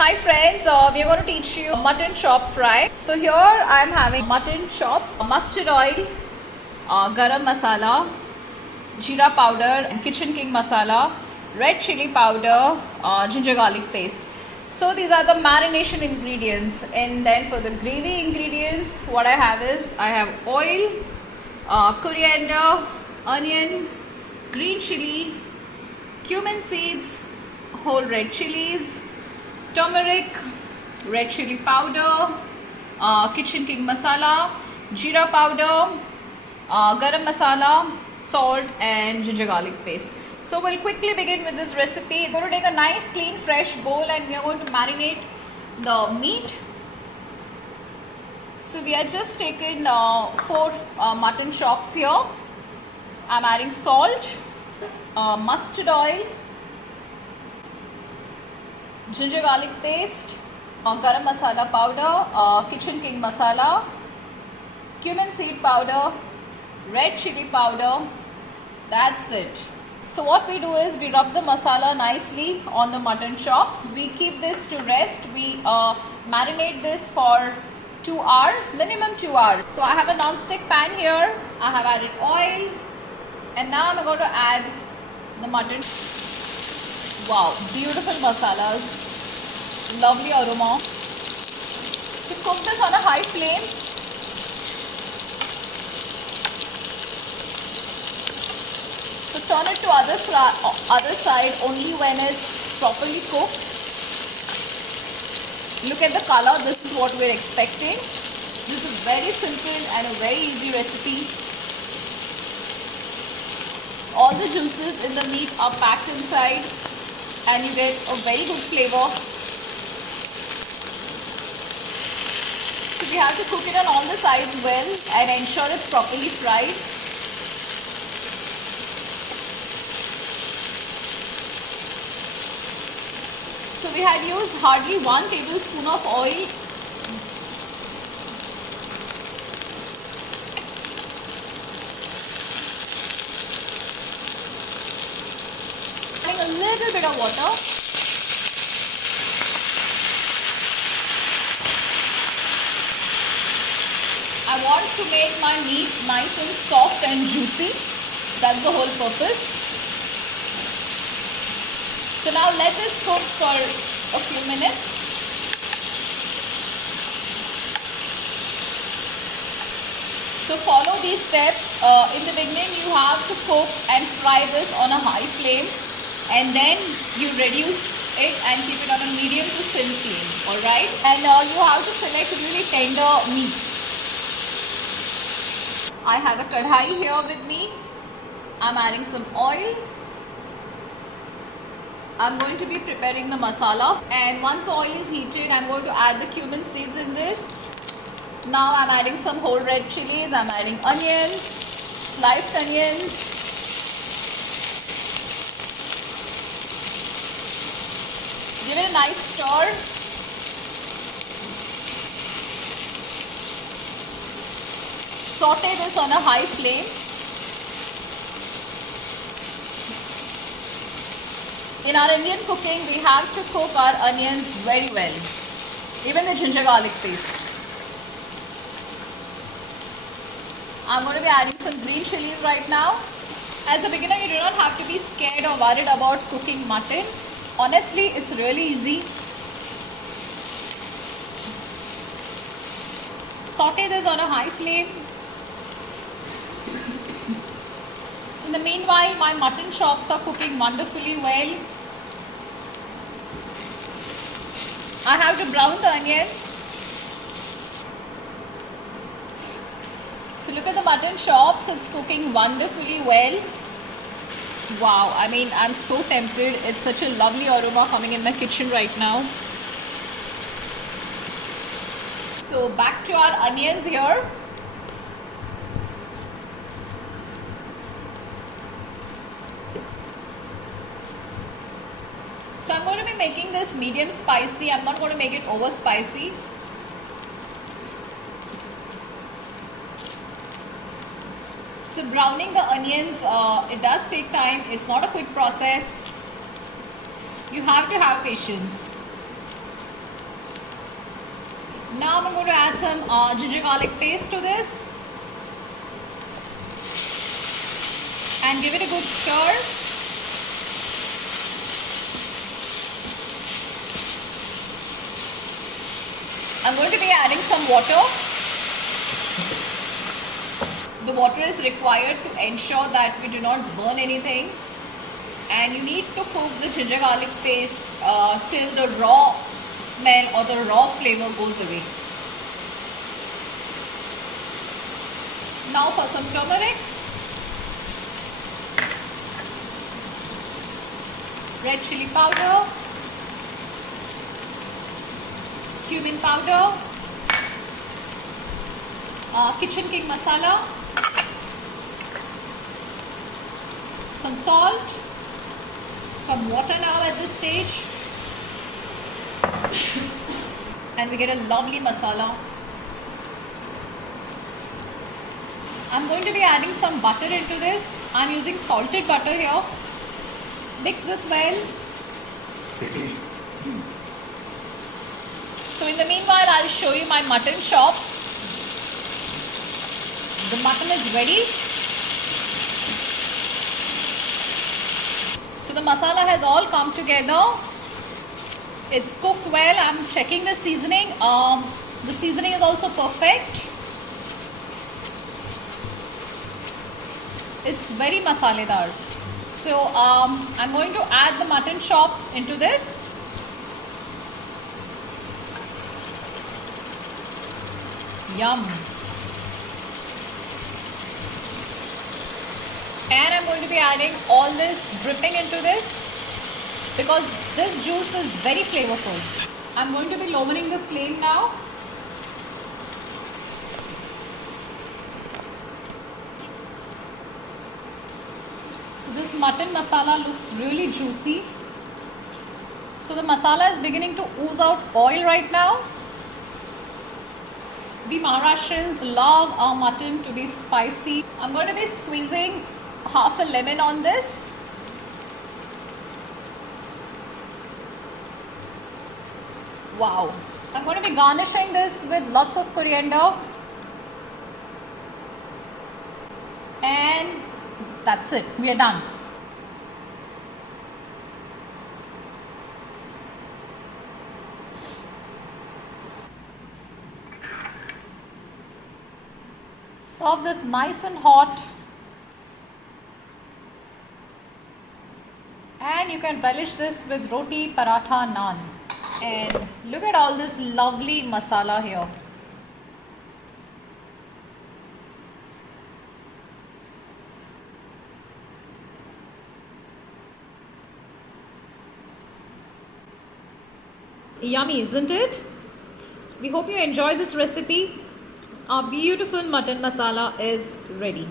Hi friends, we are going to teach you mutton chop fry. So here I am having mutton chop, mustard oil, garam masala, jeera powder, and kitchen king masala, red chili powder, ginger garlic paste. So these are the marination ingredients. And then for the gravy ingredients, what I have is I have oil, coriander, onion, green chili, cumin seeds, whole red chilies, turmeric, red chili powder, kitchen king masala, jeera powder, garam masala, salt and ginger garlic paste. So we'll quickly begin with this recipe. We're going to take a nice clean fresh bowl and we are going to marinate the meat. So we are just taken 4 mutton chops here. I'm adding salt, mustard oil, ginger garlic paste, garam masala powder, kitchen king masala, cumin seed powder, red chili powder. That's it. So what we do is we rub the masala nicely on the mutton chops. We keep this to rest. We marinate this for 2 hours, minimum 2 hours. So I have a non-stick pan here. I have added oil and now I'm going to add the mutton. Wow, beautiful masalas, lovely aroma. So cook this on a high flame. So turn it to other side only when it's properly cooked. Look at the color, this is what we're expecting. This is very simple and a very easy recipe. All the juices in the meat are packed inside and you get a very good flavor. So we have to cook it on all the sides well and ensure it's properly fried. So we had used hardly 1 tablespoon of oil. Adding a little bit of water. I want to make my meat nice and soft and juicy. That's the whole purpose. So now let this cook for a few minutes. So follow these steps. In the beginning you have to cook and fry this on a high flame and then you reduce it and keep it on a medium to thin flame. Alright? And you have to select really tender meat. I have a kadhai here with me. I'm adding some oil. I'm going to be preparing the masala and once the oil is heated, I'm going to add the cumin seeds in this. Now I'm adding some whole red chilies, I'm adding onions, sliced onions. Give it a nice stir. Saute this on a high flame. In our Indian cooking, we have to cook our onions very well. Even the ginger garlic paste. I'm going to be adding some green chilies right now. As a beginner, you do not have to be scared or worried about cooking mutton. Honestly, it's really easy. Saute this on a high flame. In the meanwhile, my mutton chops are cooking wonderfully well. I have to brown the onions. So look at the mutton chops, it's cooking wonderfully well. Wow, I mean, I'm so tempted. It's such a lovely aroma coming in my kitchen right now. So back to our onions here. So I'm going to be making this medium spicy. I'm not going to make it over spicy. So browning the onions, it does take time. It's not a quick process. You have to have patience. Now I'm going to add some ginger garlic paste to this and give it a good stir. I'm going to be adding some water. The water is required to ensure that we do not burn anything, and you need to cook the ginger garlic paste till the raw smell or the raw flavor goes away. Now for some turmeric, red chili powder, cumin powder, kitchen king masala, some salt, some water now at this stage, and we get a lovely masala. I'm going to be adding some butter into this. I'm using salted butter here. Mix this well. So in the meanwhile, I'll show you my mutton chops. The mutton is ready. So the masala has all come together. It's cooked well. I'm checking the seasoning. The seasoning is also perfect. It's very masaledar. So I'm going to add the mutton chops into this. Yum. And I'm going to be adding all this dripping into this because this juice is very flavorful. I'm going to be lowering the flame now. So this mutton masala looks really juicy. So the masala is beginning to ooze out oil right now. We Maharashtrians love our mutton to be spicy. I'm going to be squeezing half a lemon on this. Wow. I'm going to be garnishing this with lots of coriander. And that's it. We are done. Serve this nice and hot. And you can relish this with roti, paratha, naan. And look at all this lovely masala here. Yummy, isn't it? We hope you enjoy this recipe. Our beautiful mutton masala is ready.